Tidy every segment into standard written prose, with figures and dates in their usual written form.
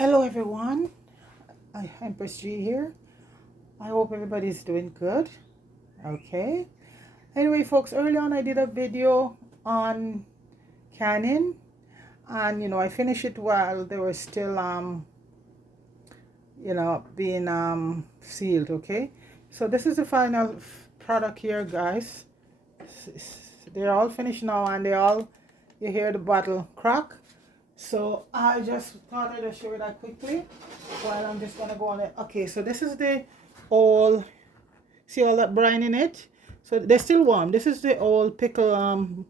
Hello everyone, I'm Press G here. I hope everybody's doing good. Okay. Anyway, folks, early on I did a video on canning, and I finished it while they were still being sealed. Okay. So this is the final product here, guys. They're all finished now, and you hear the bottle crack. So I just thought I'd show you that quickly while I'm just gonna go on it. Okay, so this is the old, see all that brine in it? So they're still warm. This is the old pickle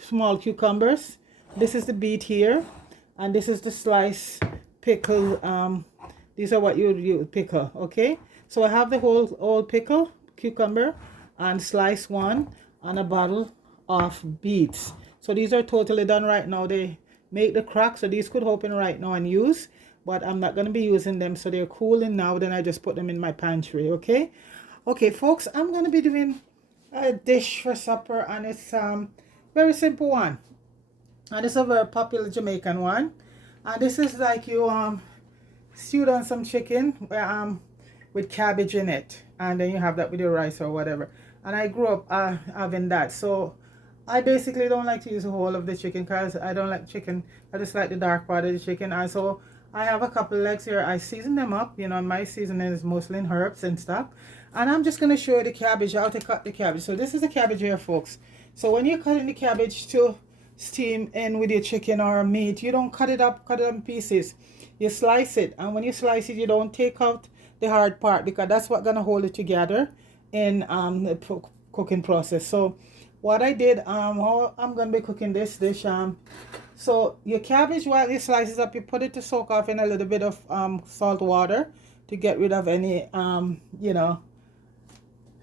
small cucumbers. This is the beet here, and this is the sliced pickle. These are what you pickle, okay? So I have the whole old pickle cucumber and sliced one and a bottle of beets. So these are totally done right now. They make the crack, so these could open right now and use, but I'm not going to be using them, so they're cooling now. Then I just put them in my pantry. Okay folks, I'm going to be doing a dish for supper, and it's very simple one, and it's a very popular Jamaican one. And this is like you stewed on some chicken with cabbage in it, and then you have that with your rice or whatever. And I grew up having that, so I basically don't like to use the whole of the chicken because I don't like chicken. I just like the dark part of the chicken. And so I have a couple legs here. I season them up. My seasoning is mostly in herbs and stuff. And I'm just going to show you the cabbage, how to cut the cabbage. So this is the cabbage here, folks. So when you're cutting the cabbage to steam in with your chicken or meat, you don't cut it up, cut it in pieces. You slice it. And when you slice it, you don't take out the hard part, because that's what's going to hold it together in the cooking process. So what I did, how I'm gonna be cooking this dish, so your cabbage, while you slice it up, you put it to soak off in a little bit of salt water to get rid of any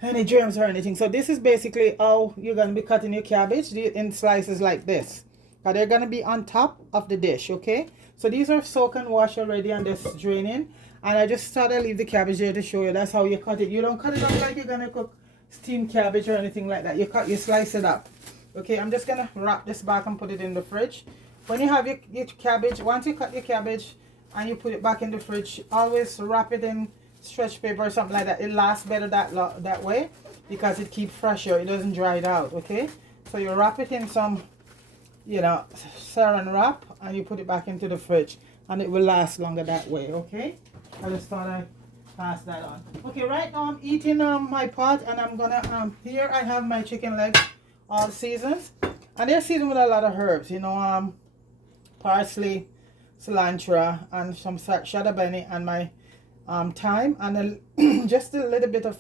any germs or anything. So this is basically how you're gonna be cutting your cabbage in slices like this, but they're gonna be on top of the dish. Okay, so these are soaked and washed already and just draining, and I just thought I'd leave the cabbage there to show you. That's how you cut it. You don't cut it up like you're gonna cook steamed cabbage or anything like that. You slice it up. Okay, I'm just gonna wrap this back and put it in the fridge. When you have your cabbage, once you cut your cabbage and you put it back in the fridge, always wrap it in stretch paper or something like that. It lasts better that way, because it keeps fresher. It doesn't dry it out. Okay, so you wrap it in some saran wrap, and you put it back into the fridge, and it will last longer that way. Okay, I just thought I'd pass that on. Okay, right now I'm eating my pot, and I'm gonna here I have my chicken legs, all seasons, and they're seasoned with a lot of herbs, parsley, cilantro, and some shadabeni, and my thyme, and just a little bit of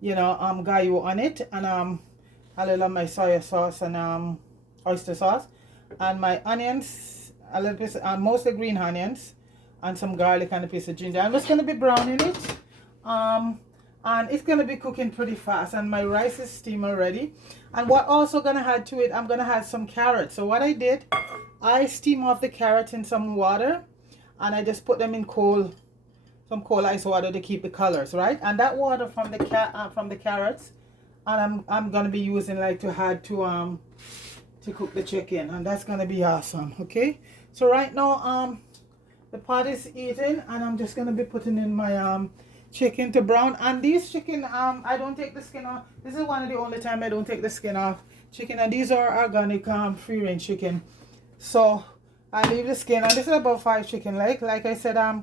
gayu on it, and a little of my soy sauce and oyster sauce, and my onions, a little bit, mostly green onions, and some garlic and a piece of ginger. I'm just going to be browning it, and it's going to be cooking pretty fast, and my rice is steamed already. And what also going to add to it, I'm going to add some carrots. So what I did, I steam off the carrots in some water, and I just put them in some cold ice water to keep the colors, right? And that water from the carrots, and I'm going to be using like to add to cook the chicken, and that's going to be awesome. Okay, so right now the pot is eating, and I'm just going to be putting in my chicken to brown. And these chicken, I don't take the skin off. This is one of the only time I don't take the skin off chicken. And these are organic free range chicken. So I leave the skin. And this is about 5 chicken legs. Like I said, I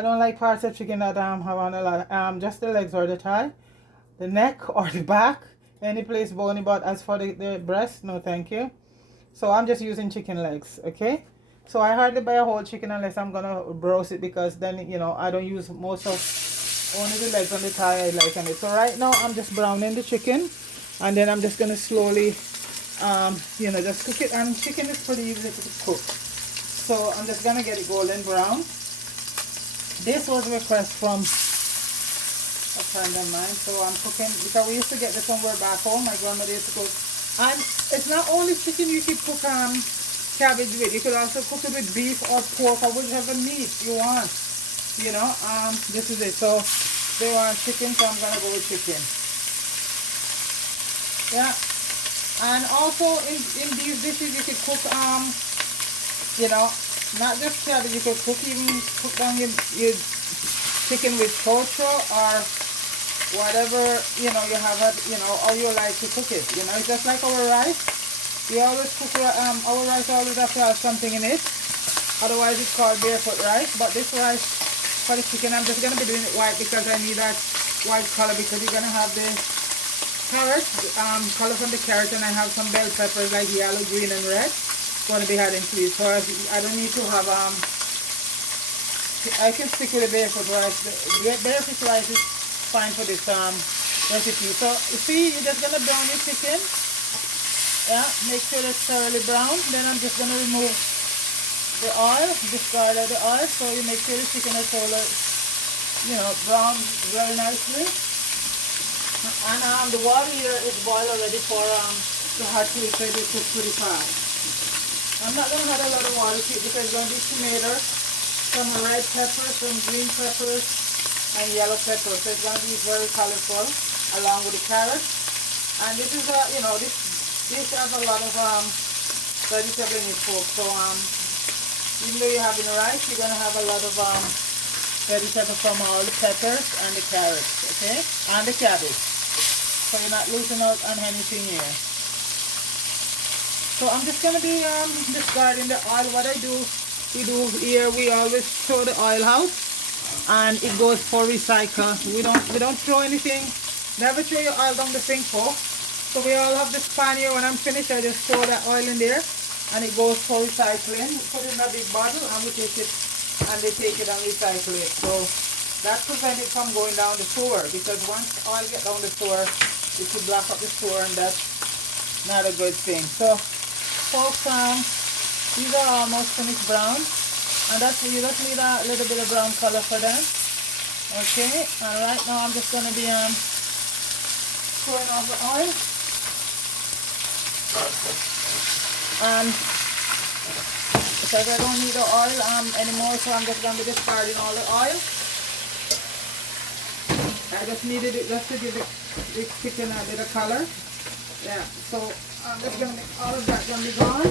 don't like parts of chicken that have on a lot. Just the legs or the thigh, the neck or the back, any place bony. But as for the breast, no thank you. So I'm just using chicken legs. Okay. So I hardly buy a whole chicken unless I'm gonna roast it, because then I don't use most of, only the legs and the thigh I like on it. So right now I'm just browning the chicken, and then I'm just gonna slowly just cook it. And chicken is pretty easy to cook, so I'm just gonna get it golden brown. This was a request from a friend of mine, so I'm cooking because we used to get this when we were back home. My grandmother used to cook, and it's not only chicken you can cook cabbage with. You could also cook it with beef or pork or whichever meat you want. This is it. So they want chicken, so I'm gonna go with chicken. Yeah, and also in these dishes you could cook Not just cabbage, you could cook even cook down your chicken with culture or whatever, you know, you have it, you know, or you like to cook it. You know, it's just like our rice. We always cook our rice always have to have something in it. Otherwise it's called barefoot rice. But this rice for the chicken, I'm just gonna be doing it white because I need that white color, because you're gonna have the carrot, color from the carrot, and I have some bell peppers like yellow, green, and red. Going to be adding to it. So I don't need to have I can stick with the barefoot rice. The barefoot rice is fine for this recipe. So you see, you're just gonna brown your chicken. Yeah, make sure it's thoroughly brown. Then I'm just gonna remove the oil, discard of the oil, so you make sure the chicken is totally, you know, brown very nicely. And the water here is boiled already for the hot to so it cooks pretty fast. I'm not gonna add a lot of water to it because it's gonna be tomatoes, some red peppers, some green peppers, and yellow peppers. So it's gonna be very colorful along with the carrots. And this is you know, this has a lot of vegetable in it, folks. So even though you're having rice, you're gonna have a lot of vegetable from all the peppers and the carrots, okay, and the cabbage. So you're not losing out on anything here. So I'm just gonna be discarding the oil. What we do here, we always throw the oil out, and it goes for recycle. We don't throw anything. Never throw your oil down the sink, folks. So we all have this pan here. When I'm finished, I just throw that oil in there, and it goes for recycling. Put it in a big bottle, and we take it, and they take it and recycle it. So that prevents it from going down the sewer, because once oil get down the sewer, it will block up the sewer, and that's not a good thing. So folks, these are almost finished brown, and that's, you just need a little bit of brown color for them. Okay, and right now I'm just going to be throwing off the oil, and because I don't need the oil anymore, so I'm just going to be discarding all the oil. I just needed it just to give the chicken a bit of color. Yeah, so I'm just going to make all of that going to be gone.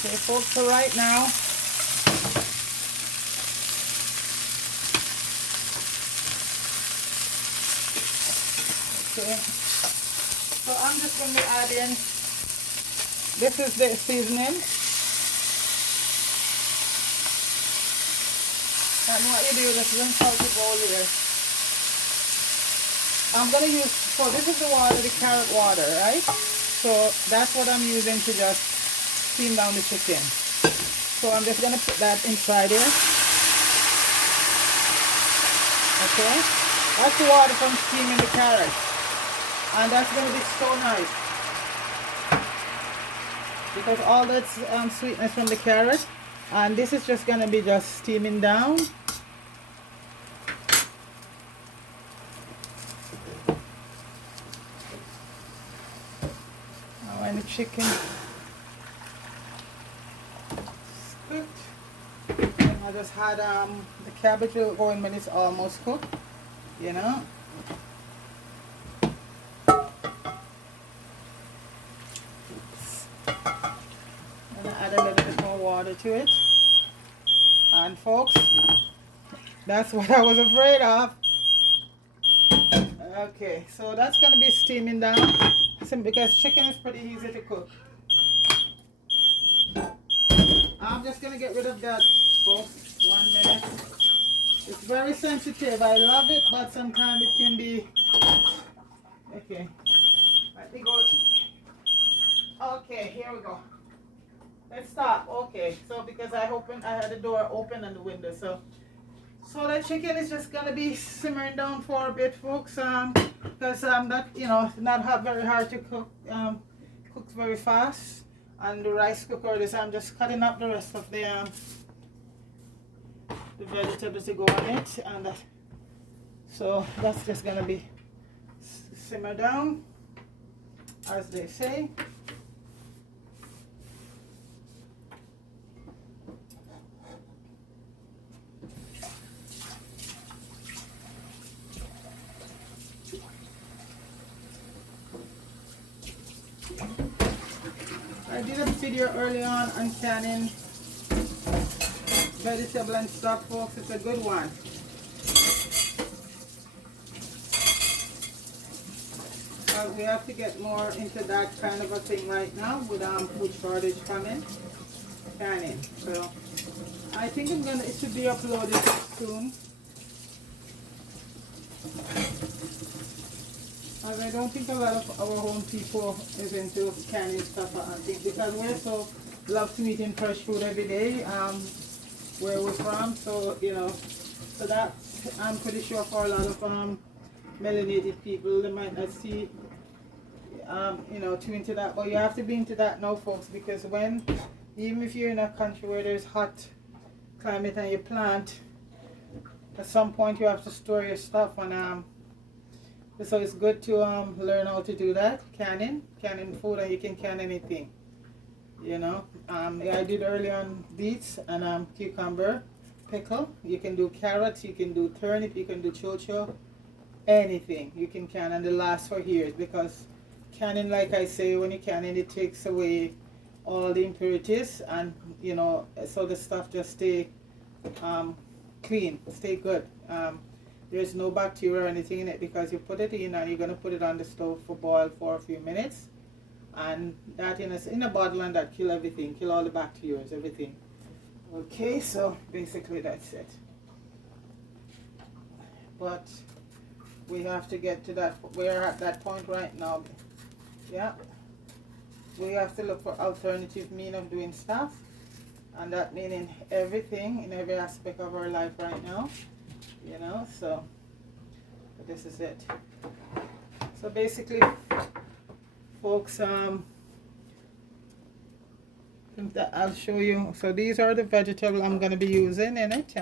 Okay, folks, so right now, okay, so I'm just going to be adding, this is the seasoning. And what you do, just rinse out the bowl here. I'm going to use, so this is the water, the carrot water, right? So that's what I'm using to just steam down the chicken. So I'm just going to put that inside here. Okay? That's the water from steaming the carrots. And that's going to be so nice, because all that's sweetness from the carrot. And this is just going to be just steaming down. Now when the chicken is cooked, I just had the cabbage will go in when it's almost cooked, you know. Add a little bit more water to it, and folks, that's what I was afraid of. Okay, so that's going to be steaming down, because chicken is pretty easy to cook. I'm just going to get rid of that, folks. 1 minute. It's very sensitive. I love it, but sometimes it can be. Okay, let me go. Okay, here we go. Let's stop. Okay, so because I had the door open and the window, so the chicken is just gonna be simmering down for a bit, folks. Because not, you know, not very hard to cook. Cooks very fast, and the rice cooker is. I'm just cutting up the rest of the vegetables to go on it, and so that's just gonna be simmer down, as they say. did a video early on canning vegetable and stuff, folks. It's a good one. We have to get more into that kind of a thing right now with food shortage coming, canning. So I think it should be uploaded soon. I don't think a lot of our home people is into canning stuff, I think, because we're so love to eating fresh food every day, where we're from. So you know, so that I'm pretty sure for a lot of melanated people, they might not see you know, too into that, but you have to be into that now, folks, because even if you're in a country where there's hot climate and you plant, at some point you have to store your stuff, and so it's good to learn how to do that, canning food, and you can can anything, you know. Yeah, I did early on beets and cucumber pickle. You can do carrots, you can do turnip, you can do chocho, anything you can can, and they last for years, because canning, like I say, when you canning, it takes away all the impurities, and you know, so the stuff just stay clean, stay good. There's no bacteria or anything in it, because you put it in and you're going to put it on the stove for boil for a few minutes, and that in a bottle, and that kill everything, kill all the bacteria, everything. Okay, so basically that's it. But we have to get to that, we're at that point right now. Yeah, we have to look for alternative means of doing stuff, and that meaning everything, in every aspect of our life right now, you know. So this is it. So basically, folks, I'll show you. So these are the vegetables I'm going to be using in it.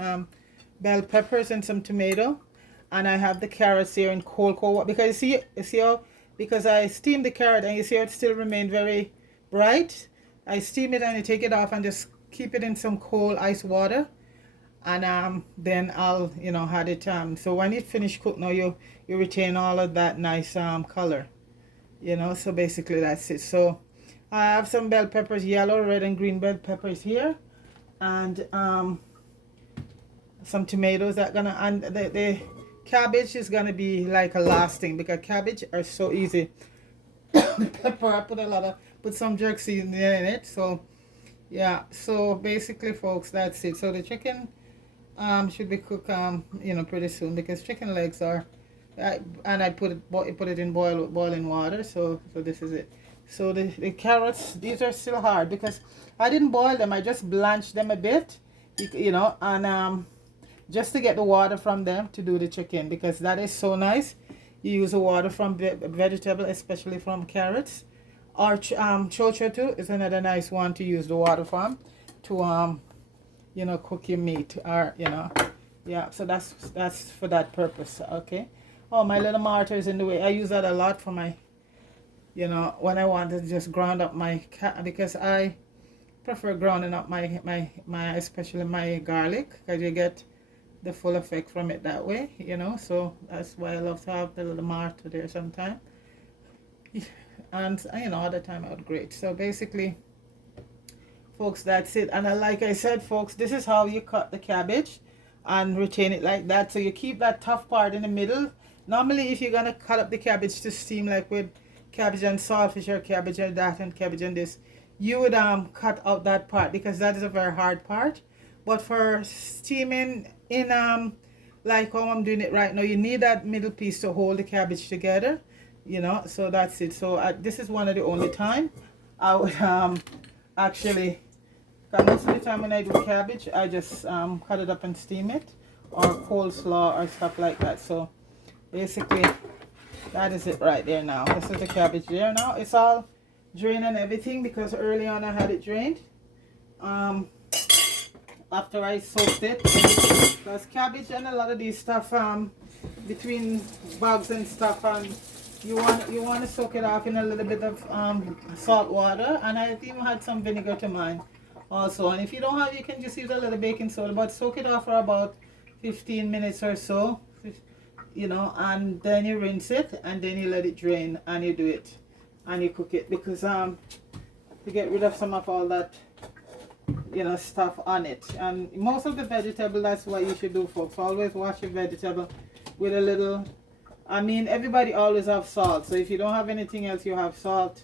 Bell peppers and some tomato, and I have the carrots here in cold water, because you see how, because I steamed the carrot, and you see how it still remained very bright. I steam it and I take it off and just keep it in some cold ice water, and then I'll, you know, had it so when it finished cook now, you retain all of that nice color, you know. So basically that's it. So I have some bell peppers, yellow, red, and green bell peppers here, and some tomatoes that gonna, and the cabbage is gonna be like a last thing, because cabbage are so easy. The pepper, I put some jerk seasoning in it. So yeah, so basically, folks, that's it. So the chicken should be cooked you know, pretty soon, because chicken legs are, and I put it in boiling water. So this is it. So the carrots, these are still hard, because I didn't boil them, I just blanched them a bit, you know, and just to get the water from them to do the chicken, because that is so nice. You use the water from vegetable, especially from carrots, or chocho too is another nice one to use the water from, to you know, cook your meat, or you know, yeah. So that's for that purpose. Okay. Oh, my little mortar is in the way. I use that a lot for my, you know, when I want to just ground up my because I prefer grounding up my especially my garlic, because you get the full effect from it that way, you know. So that's why I love to have the little mortar there sometime, and you know, other time I would grate. So basically, folks, that's it. And like I said, folks, this is how you cut the cabbage and retain it like that. So you keep that tough part in the middle. Normally, if you're gonna cut up the cabbage to steam, like with cabbage and saltfish, or cabbage and that, and cabbage and this, you would cut out that part, because that is a very hard part. But for steaming in like how I'm doing it right now, you need that middle piece to hold the cabbage together, you know. So that's it. So this is one of the only time I would actually, most of the time when I do cabbage, I just cut it up and steam it, or coleslaw or stuff like that. So basically that is it right there. Now this is the cabbage there. Now it's all drained and everything, because early on I had it drained after I soaked it, because cabbage and a lot of these stuff between bugs and stuff, you want to soak it off in a little bit of salt water, and I've even had some vinegar to mine also. And if you don't have, you can just use a little baking soda, but soak it off for about 15 minutes or so, you know, and then you rinse it, and then you let it drain, and you do it, and you cook it, because to get rid of some of all that, you know, stuff on it. And most of the vegetable, that's what you should do, folks. Always wash your vegetable with a little, I mean, everybody always have salt. So if you don't have anything else, you have salt.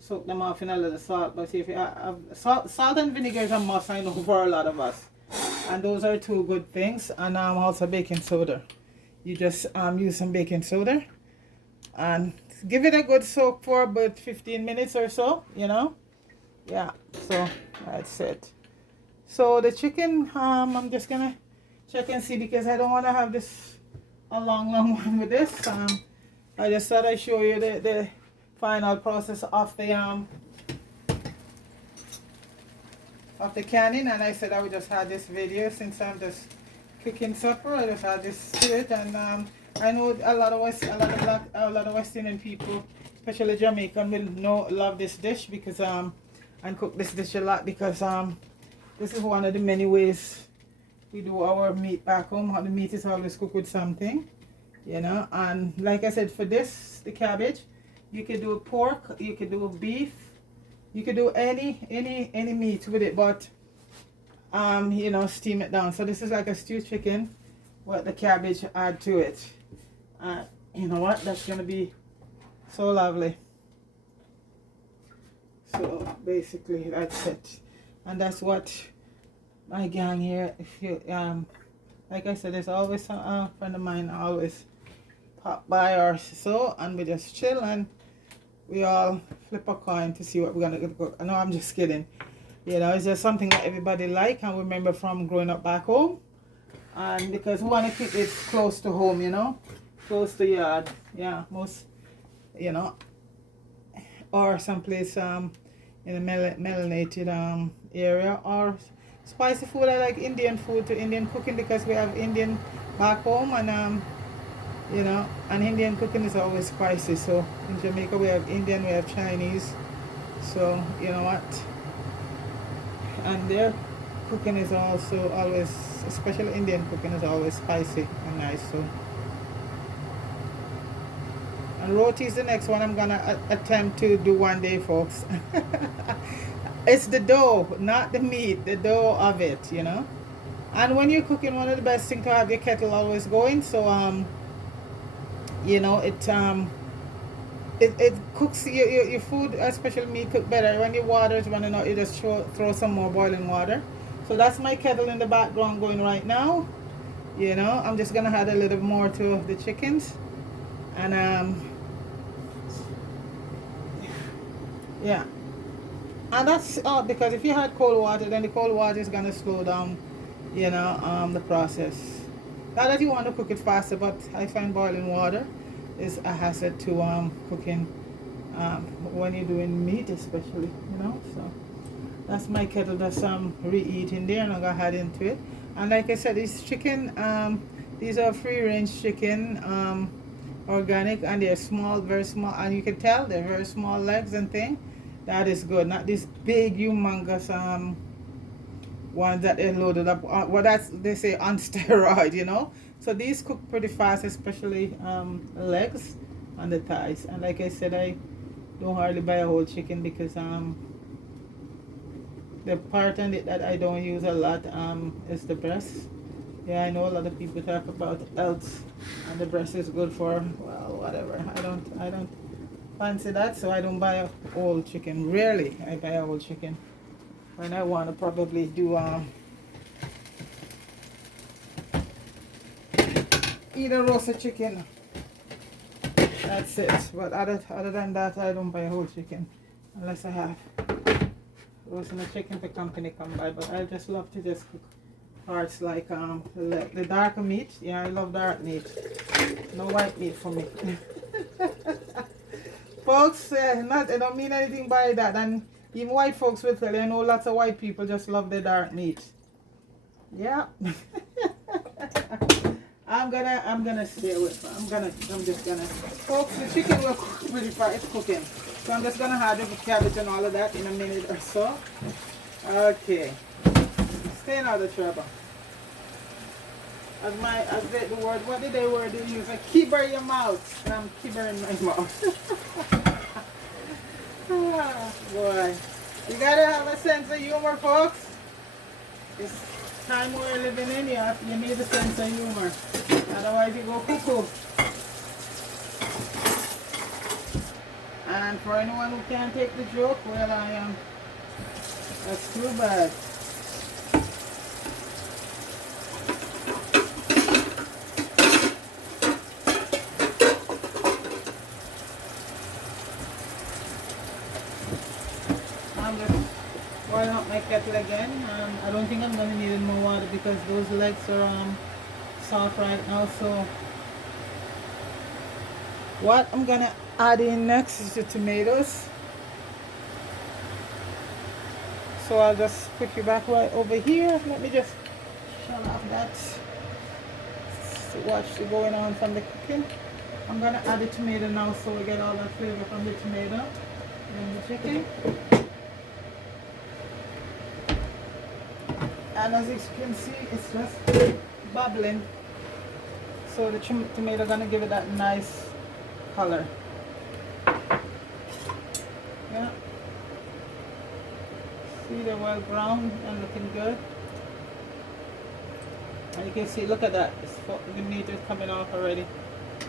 Soak them off in a little salt. But if you have salt and vinegar is a must, I know, for a lot of us. And those are two good things. And also baking soda. You just use some baking soda and give it a good soak for about 15 minutes or so, you know. Yeah, so that's it. So the chicken, I'm just gonna check and see, because I don't want to have this a long one with this. I just thought I'd show you the final process of the canning, and I said I would just have this video since I'm just cooking supper. I just had this to it, and I know a lot of West Indian people, especially Jamaican, will love this dish because and cook this dish a lot, because this is one of the many ways we do our meat back home. The meat is always cooked with something, you know. And like I said, for this, the cabbage, you could do pork, you could do beef, you could do any meat with it, but you know, steam it down. So this is like a stewed chicken with the cabbage add to it. You know what, that's gonna be so lovely. So basically that's it, and that's what my gang here, if you like I said, there's always a friend of mine always pop by or so, and we just chill and we all flip a coin to see what we're gonna cook. No, I'm just kidding. You know, it's just something that everybody like and remember from growing up back home, and because we want to keep it close to home, you know, close to yard. Yeah, most, you know, or someplace in a melanated area, or spicy food. I like Indian food to Indian cooking, because we have Indian back home, and you know, and Indian cooking is always spicy. So in Jamaica we have Indian, we have Chinese, so you know what, and their cooking is also always, especially Indian cooking, is always spicy and nice. So, and roti is the next one I'm gonna attempt to do one day, folks. It's the dough, not the meat, the dough of it, you know. And when you're cooking, one of the best things to have your kettle always going, so you know, it cooks your food, especially meat, cook better. When your water is running out, you just throw some more boiling water. So that's my kettle in the background going right now. You know, I'm just gonna add a little more to the chickens, and yeah, and that's because if you had cold water, then the cold water is gonna slow down, you know, the process. Not that you want to cook it faster, but I find boiling water is a hazard to cooking when you're doing meat, especially, you know. So that's my kettle that's reheating there, and I'm gonna add into it. And like I said, this chicken, these are free range chicken, organic, and they're small, very small, and you can tell they're very small legs and thing. That is good, not this big humongous ones that they loaded up, well, that's, they say, on steroid, you know. So these cook pretty fast, especially legs and the thighs. And like I said, I don't hardly buy a whole chicken, because the part in it that I don't use a lot is the breast. Yeah, I know a lot of people talk about health and the breast is good for, well, whatever. I don't fancy that, so I don't buy a whole chicken. Rarely I buy a whole chicken. When I want to probably do eat a roasted chicken. That's it. But other than that, I don't buy a whole chicken unless I have roasting a chicken for company come by. But I just love to just cook parts like the darker meat. Yeah, I love dark meat. No white meat for me. Folks, I don't mean anything by that. And even white folks will tell you, I know lots of white people just love the dark meat. Yeah. I'm gonna stay with I'm just gonna, folks, the chicken will cook pretty fast, it's cooking. So I'm just gonna add the cabbage and all of that in a minute or so. Okay. Stay out of trouble. As the word, what did they word they use? Like, kibber your mouth. I'm kibbering my mouth. Ah, boy. You gotta have a sense of humor, folks. This time we're living in, you need a sense of humor. Otherwise you go cuckoo. And for anyone who can't take the joke, well, I am. That's too bad. I'm just boiling up my kettle again. I don't think I'm going to need any more water because those legs are soft right now. So what I'm going to add in next is the tomatoes. So I'll just put you back right over here. Let me just shut off that. Watch the going on from the cooking. I'm going to add the tomato now so we get all that flavor from the tomato and the chicken. And as you can see, it's just bubbling. So the tomato gonna give it that nice color. Yeah. See, they're well brown and looking good. And you can see, look at that, the meat is coming off already.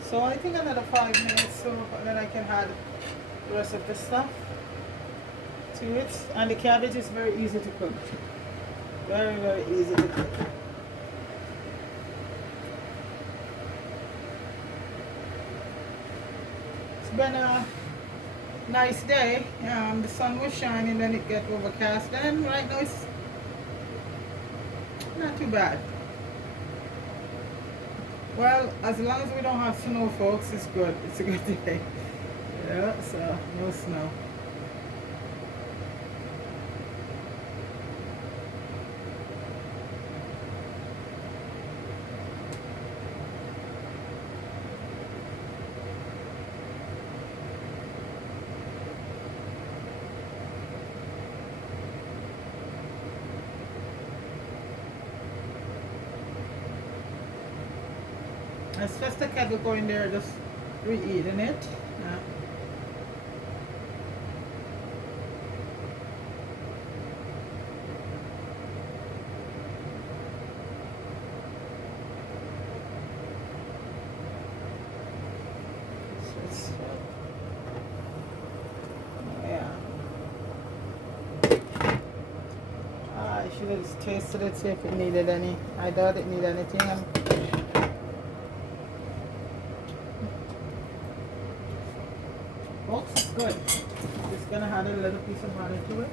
So I think another 5 minutes, so then I can add the rest of the stuff to it. And the cabbage is very easy to cook. Very, very easy to cook. It's been a nice day. The sun was shining, then it got overcast. And right now it's not too bad. Well, as long as we don't have snow, folks, it's good. It's a good day. Yeah, so no snow. It's just a kettle going there, just reheating it. Yeah. Yeah. I should have just tasted it, see if it needed any. I doubt it needed anything. Folks, it's good. Just gonna add a little piece of butter to it.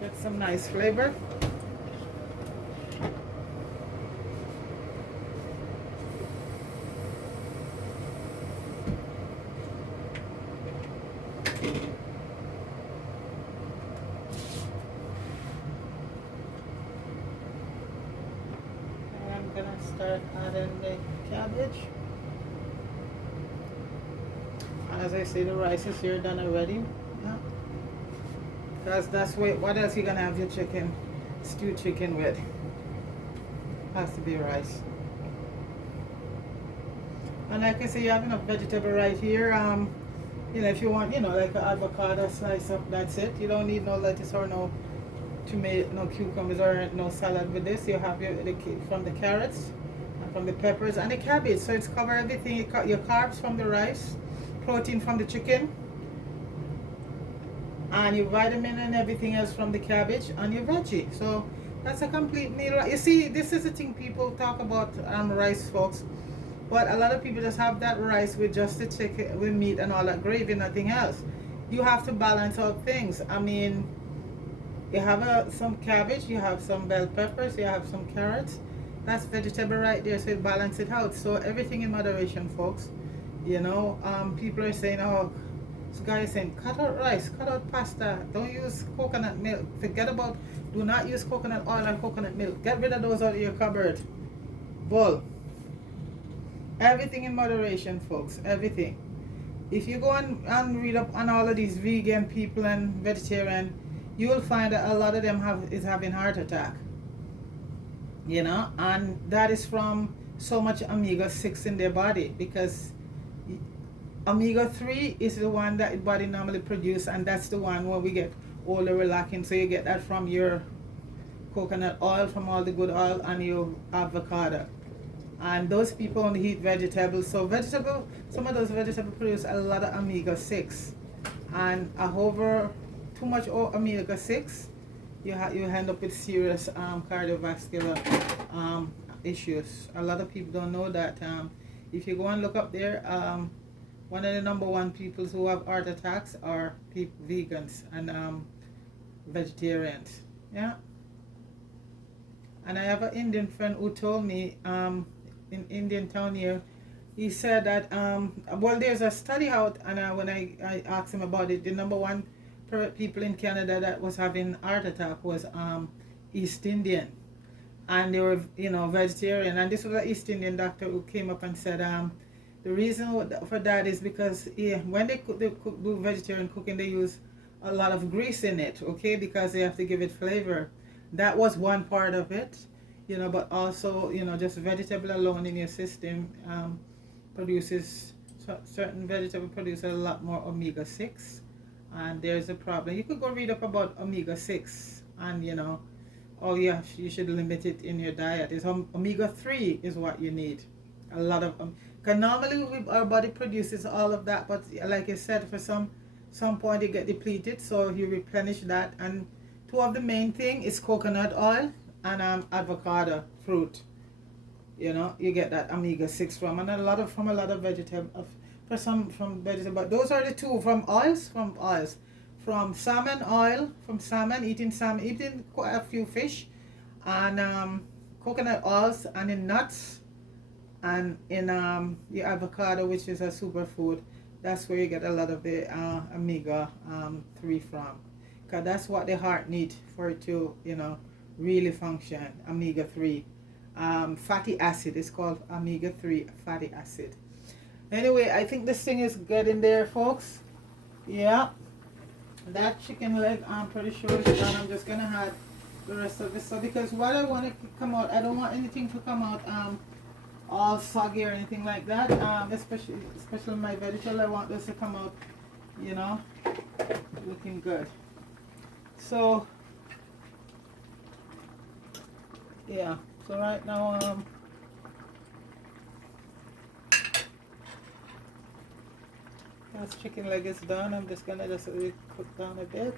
Get some nice flavor. Start adding the cabbage. And as I say, the rice is here done already. Yeah. Because that's what else you gonna have your chicken, stewed chicken with? Has to be rice. And like I say, you have enough vegetable right here. You know, if you want, you know, like an avocado slice up, that's it. You don't need no lettuce or no tomato, no cucumbers or no salad with this. You have from the carrots and from the peppers and the cabbage. So it's cover everything. You cut your carbs from the rice, protein from the chicken, and your vitamin and everything else from the cabbage and your veggie. So that's a complete meal. You see, this is the thing people talk about rice, folks. But a lot of people just have that rice with just the chicken, with meat and all that gravy, nothing else. You have to balance out things. I mean, you have some cabbage, you have some bell peppers, you have some carrots. That's vegetable right there, so it balance it out. So everything in moderation, folks. You know, people are saying, oh, this guy is saying, cut out rice, cut out pasta, don't use coconut milk. Forget about, do not use coconut oil and coconut milk. Get rid of those out of your cupboard. Bull. Everything in moderation, folks. Everything. If you go and read up on all of these vegan people and vegetarian, you will find that a lot of them is having heart attack. You know, and that is from so much omega-6 in their body, because Omega-3 is the one that the body normally produces, and that's the one where we get all the lacking. So you get that from your coconut oil, from all the good oil, and your avocado. And those people only eat vegetables. So some of those vegetables produce a lot of omega-6, and over too much omega-6, you end up with serious cardiovascular issues. A lot of people don't know that. If you go and look up there, one of the number one people who have heart attacks are vegans and vegetarians. Yeah. And I have an Indian friend who told me in Indian town here, he said that well, there's a study out, and when I asked him about it, the number one people in Canada that was having heart attack was East Indian, and they were vegetarian. And this was an East Indian doctor who came up and said the reason for that is because when they do vegetarian cooking, they use a lot of grease in it, okay, because they have to give it flavor. That was one part of it, but also, just vegetable alone in your system produces, certain vegetable produce a lot more omega-6, and there's a problem. You could go read up about omega-6, and oh yeah, you should limit it in your diet. It's omega-3 is what you need. A lot of because normally our body produces all of that, but like I said, for some point it get depleted, so you replenish that. And two of the main thing is coconut oil and avocado fruit. You get that omega-6 from, and a lot of vegetable, from vegetable. But those are the two from oils. From salmon oil, eating quite a few fish, and coconut oils, and in nuts, and in your avocado, which is a superfood. That's where you get a lot of the omega-3 from, because that's what the heart needs for it to really function. Omega-3 fatty acid is called omega-3 fatty acid. Anyway, I think this thing is getting there, folks. Yeah, that chicken leg, I'm pretty sure is done. I'm just gonna add the rest of this. So because what I want to come out, I don't want anything to come out all soggy or anything like that. Especially my vegetable, I want this to come out, looking good. So yeah, so right now this chicken leg is done. I'm just gonna cook down a bit,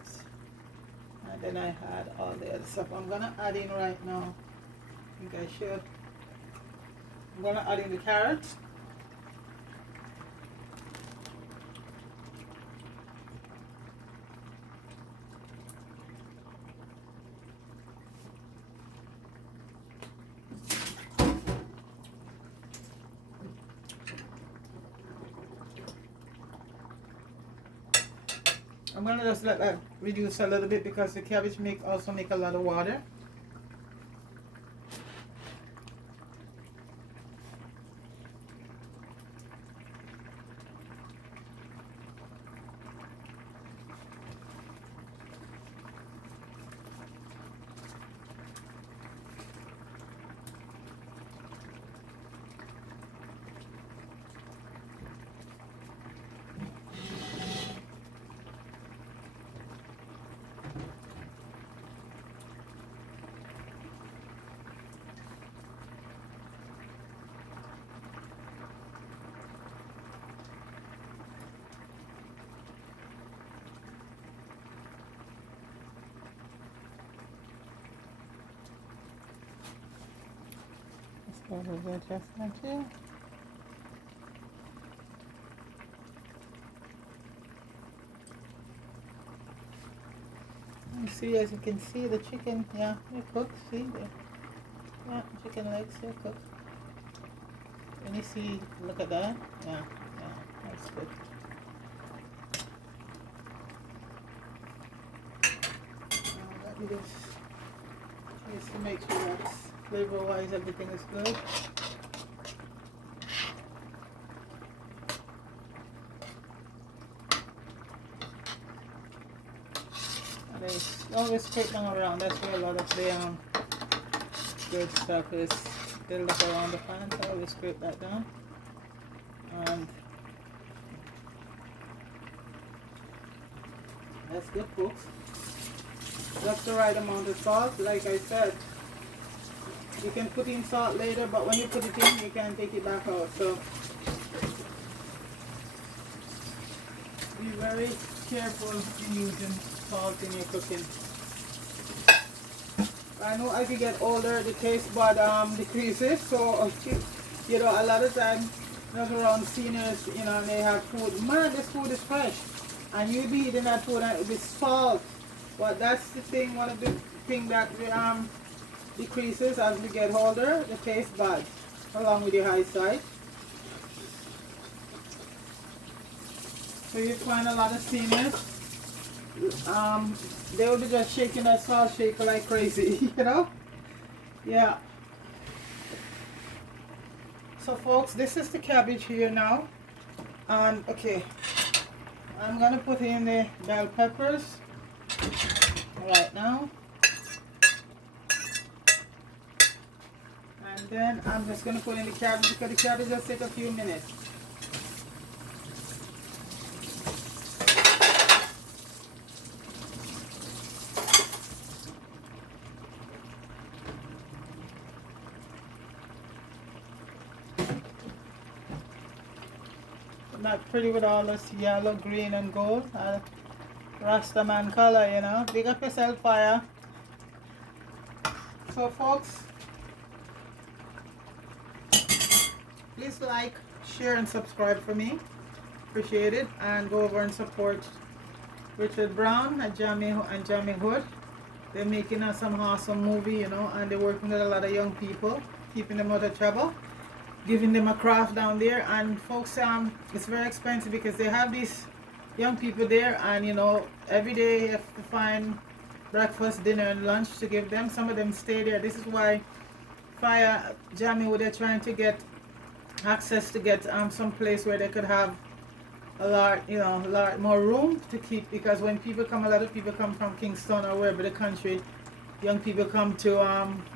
and then I had all the other stuff I'm gonna add in right now. I think I should. I'm gonna add in the carrots. I'm gonna just let that reduce a little bit because the cabbage also make a lot of water. Start with the adjustment here. You see, as you can see, the chicken, yeah, it cooked. See, yeah, chicken legs, they're cooked. And you see, look at that. Yeah, that's good. Now let me just to make sure that flavor-wise everything is good. And I always scrape them around. That's where a lot of the good stuff is built up around the pan. So I always scrape that down. And That's good, folks. Just the right amount of salt. Like I said, you can put in salt later, but when you put it in, you can take it back out. So be very careful in using salt in your cooking. I know as you get older, the taste bud decreases. So you know, a lot of time, look around seniors, you know, and they have food. Man, this food is fresh, and you be eating that food and with salt. But that's the thing. One of the thing that decreases as we get older, the taste bud, along with your eyesight. So you find a lot of seniors, they will be just shaking that salt shaker like crazy, you know? Yeah. So folks, this is the cabbage here now. And okay, I'm gonna put in the bell peppers right now. And then I'm just gonna put in the cabbage because the cabbage just take a few minutes. Not pretty with all this yellow, green, and gold. Rastaman color, you know. Big up yourself, fire. So, folks, please like, share, and subscribe for me. Appreciate it. And go over and support Richard Brown and Jamie Hood. They're making some awesome movie, you know, and they're working with a lot of young people, keeping them out of trouble, giving them a craft down there. And folks, it's very expensive because they have these young people there, and you know, every day you have to find breakfast, dinner, and lunch to give them. Some of them stay there. This is why Fire Jamie they're trying to get access to get some place where they could have a lot, you know, a lot more room to keep, because when people come, a lot of people come from Kingston or wherever the country, young people come to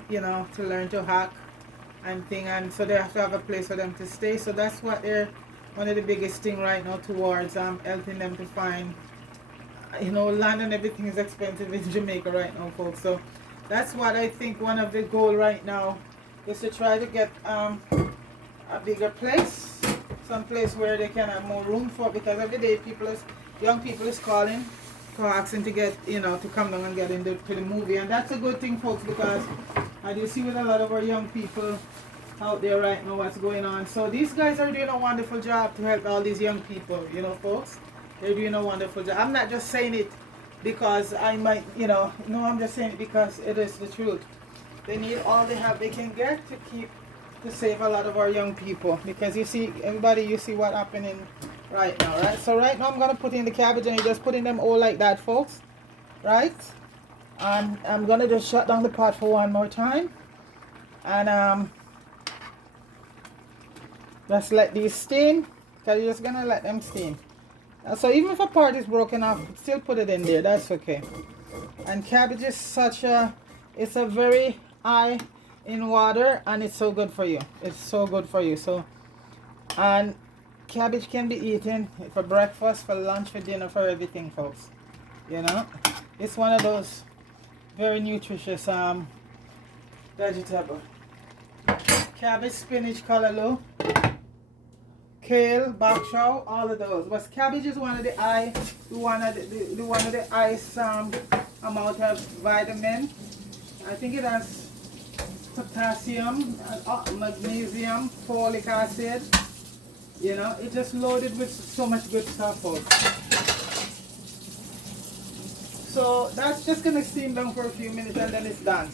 you know, to learn to hack and thing, and so they have to have a place for them to stay. So that's what they're one of the biggest thing right now towards helping them to find, you know, land and everything is expensive in Jamaica right now, folks. So that's what I think one of the goal right now is, to try to get a bigger place, some place where they can have more room for, because every day young people is calling for asking to get, you know, to come down and get into the movie. And that's a good thing, folks, because I do see with a lot of our young people out there right now what's going on. So these guys are doing a wonderful job to help all these young people, you know, folks. They're doing a wonderful job. I'm not just saying it because I might, you know, no, I'm just saying it because it is the truth. They need all the help they can get to save a lot of our young people, because you see, everybody, you see what's happening right now, right? So right now I'm gonna put in the cabbage, and you just put in them all like that, folks, right? And I'm gonna just shut down the pot for one more time, and just let these steam, because you're just gonna let them steam. So even if a part is broken off, still put it in there, that's okay. And cabbage is it's a very high in water, and it's so good for you. It's so good for you. So, and cabbage can be eaten for breakfast, for lunch, for dinner, for everything, folks. You know, it's one of those very nutritious vegetable. Cabbage, spinach, callaloo, kale, bok chow, all of those. But cabbage is one of the highest amount of vitamin. I think it has potassium, magnesium, folic acid. You know, it's just loaded with so much good stuff, folks. So that's just gonna steam down for a few minutes, and then it's done.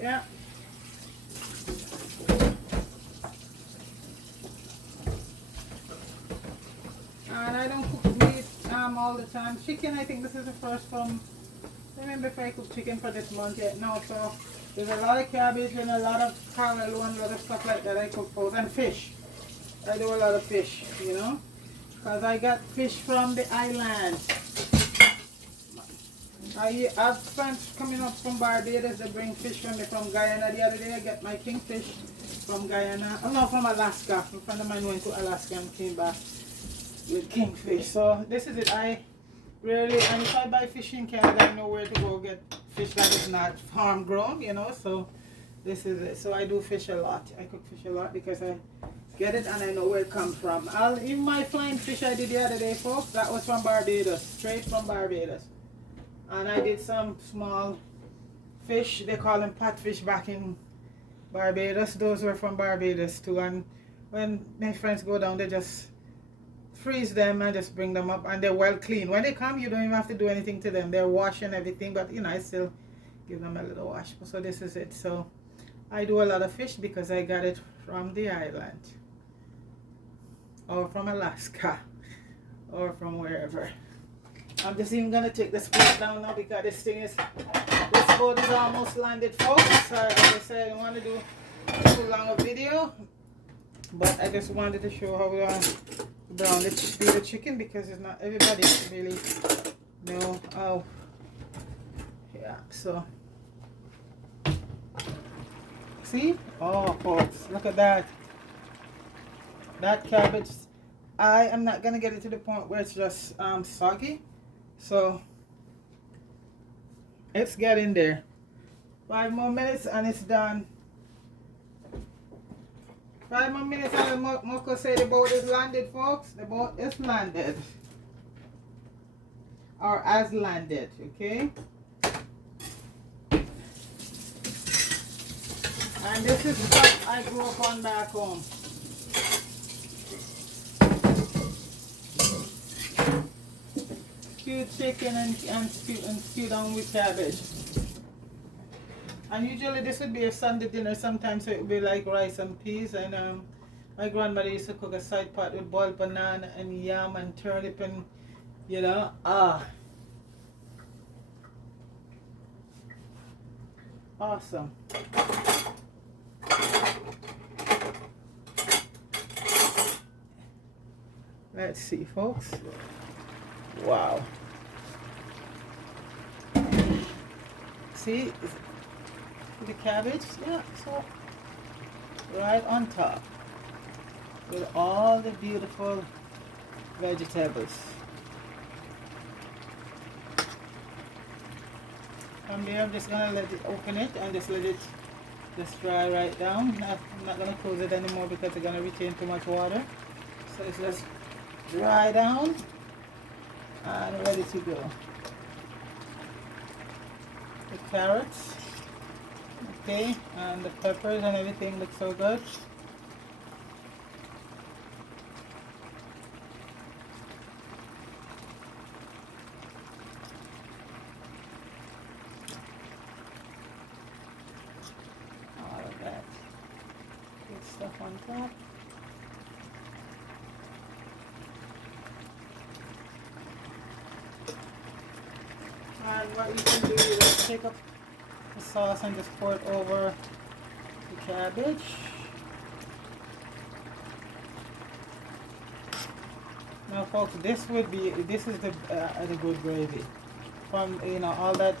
Yeah. And I don't cook meat all the time. Chicken, I think this is the first from, I remember if I cooked chicken for this month yet. No, so there's a lot of cabbage and a lot of callaloo and a lot of stuff like that I cook for. And fish. I do a lot of fish, you know, because I got fish from the island. I have friends coming up from Barbados. They bring fish from Guyana. The other day I got my kingfish from Guyana. Oh no, from Alaska. A friend of mine went to Alaska and came back with kingfish. So this is it. I Rarely, and if I buy fish in Canada, I know where to go get fish that is not farm grown, you know. So this is it. So I do fish a lot. I cook fish a lot because I get it and I know where it comes from. Even my flying fish I did the other day, folks, that was from Barbados, straight from Barbados. And I did some small fish, they call them patfish back in Barbados. Those were from Barbados too. And when my friends go down, they just freeze them and just bring them up, and they're well clean. When they come, you don't even have to do anything to them. They're washed and everything, but you know, I still give them a little wash. So this is it. So I do a lot of fish because I got it from the island, or from Alaska, or from wherever. I'm just even gonna take this boat down now because this boat is almost landed, folks. Sorry, as I said, I don't want to do too long a video, but I just wanted to show how brown the chicken, because it's not everybody really know how. Yeah, so see, oh folks, look at that cabbage. I am not gonna get it to the point where it's just soggy, so it's getting there. 5 more minutes and it's done. 5 more minutes and Moko say the boat is landed, folks. The boat is landed. Or has landed, okay? And this is stuff I grew up on back home. Stewed chicken and stewed on with cabbage. And usually this would be a Sunday dinner. Sometimes it would be like rice and peas. And my grandmother used to cook a side pot with boiled banana and yam and turnip and, you know, awesome. Let's see, folks. Wow. See the cabbage? Yeah, so right on top with all the beautiful vegetables. From there, I'm just gonna let it open it and just let it just dry right down. I'm not gonna close it anymore because it's gonna retain too much water. So it's just dry down and ready to go. The carrots, okay, and the peppers and everything looks so good. All of that good stuff on top. And what you can do is take up the sauce and just pour it over the cabbage. Now, folks, this is the good gravy from, you know, all that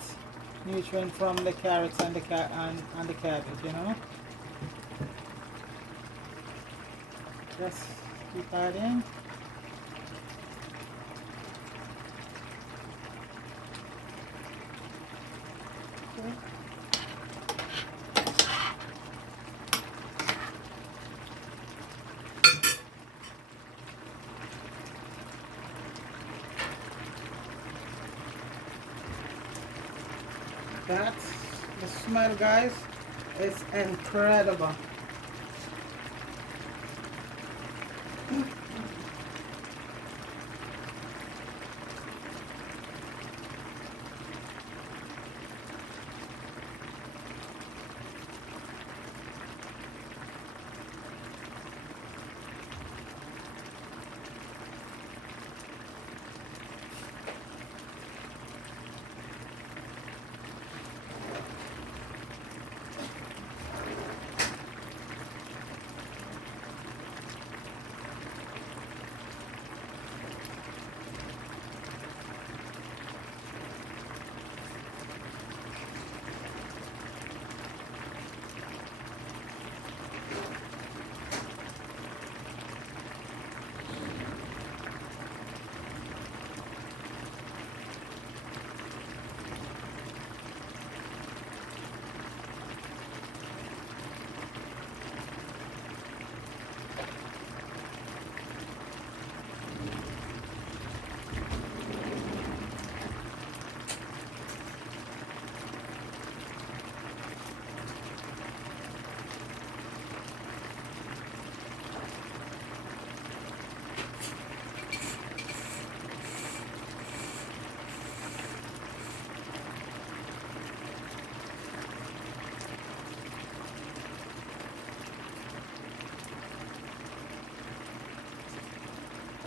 nutrient from the carrots and the cabbage, you know. Just keep that in. That's the smell, guys. It's incredible.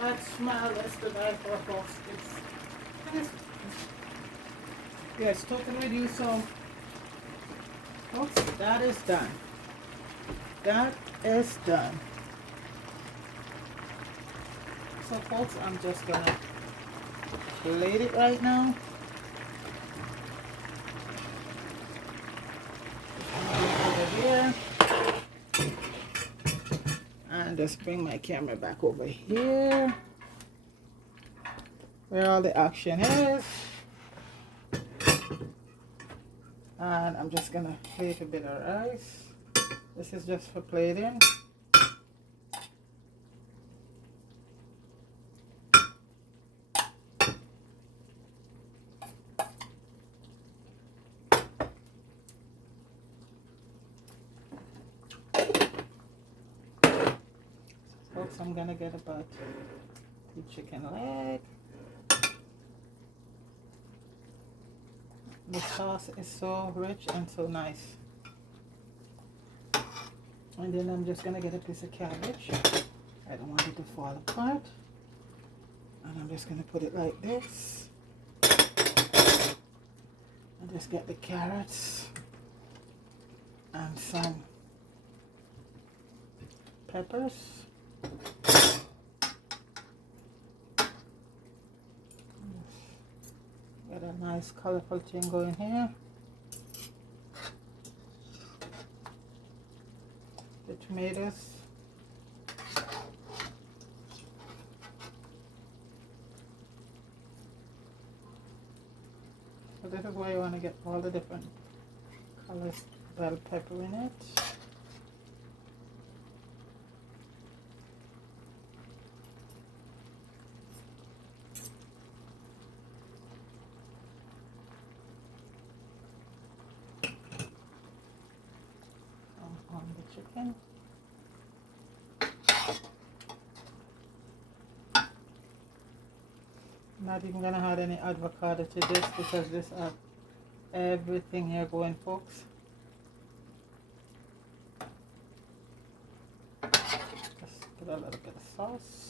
That smell is the die for folks. It's yes, talking with you. So folks, that is done. That is done. So folks, I'm just gonna plate it right now. Over here. And just bring my camera back over here where all the action is. And I'm just gonna plate a bit of rice. This is just for plating. Folks, I'm gonna get about 2 chicken leg. The sauce is so rich and so nice. And then I'm just gonna get a piece of cabbage. I don't want it to fall apart. And I'm just gonna put it like this. And just get the carrots and some peppers. Got a nice colorful thing going here. The tomatoes. So this is why you want to get all the different colors bell pepper in it. On the chicken. I'm not even gonna add any avocado to this because this has everything here going, folks. Just put a little bit of sauce.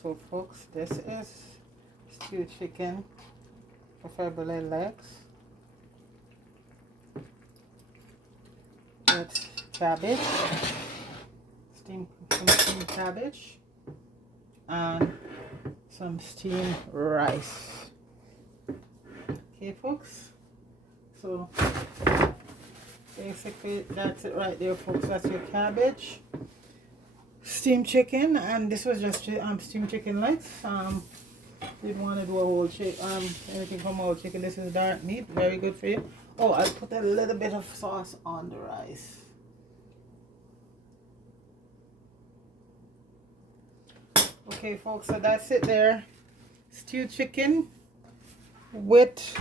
So folks, this is stewed chicken, preferably legs, with cabbage, some steamed cabbage, and some steamed rice. Okay, folks. So basically, that's it right there, folks. That's your cabbage, steamed chicken, and this was just steamed chicken legs. Didn't want to do a whole chicken, anything from whole chicken. This is dark meat, very good for you. Oh, I'll put a little bit of sauce on the rice. Okay, folks, so that's it there. Stewed chicken with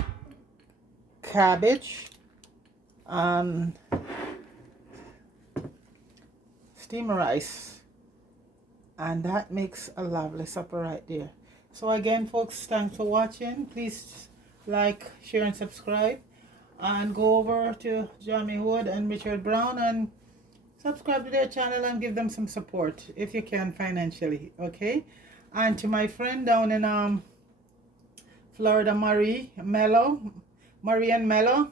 cabbage and steamed rice. And that makes a lovely supper right there. So again, folks, thanks for watching. Please like, share, and subscribe. And go over to Jamie Wood and Richard Brown and subscribe to their channel and give them some support if you can financially, okay? And to my friend down in Florida, Marie and Mello,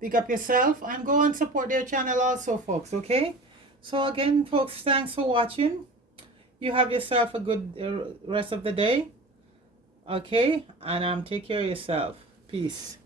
pick up yourself and go and support their channel also, folks, okay? So again, folks, thanks for watching. You have yourself a good rest of the day, okay? And take care of yourself. Peace.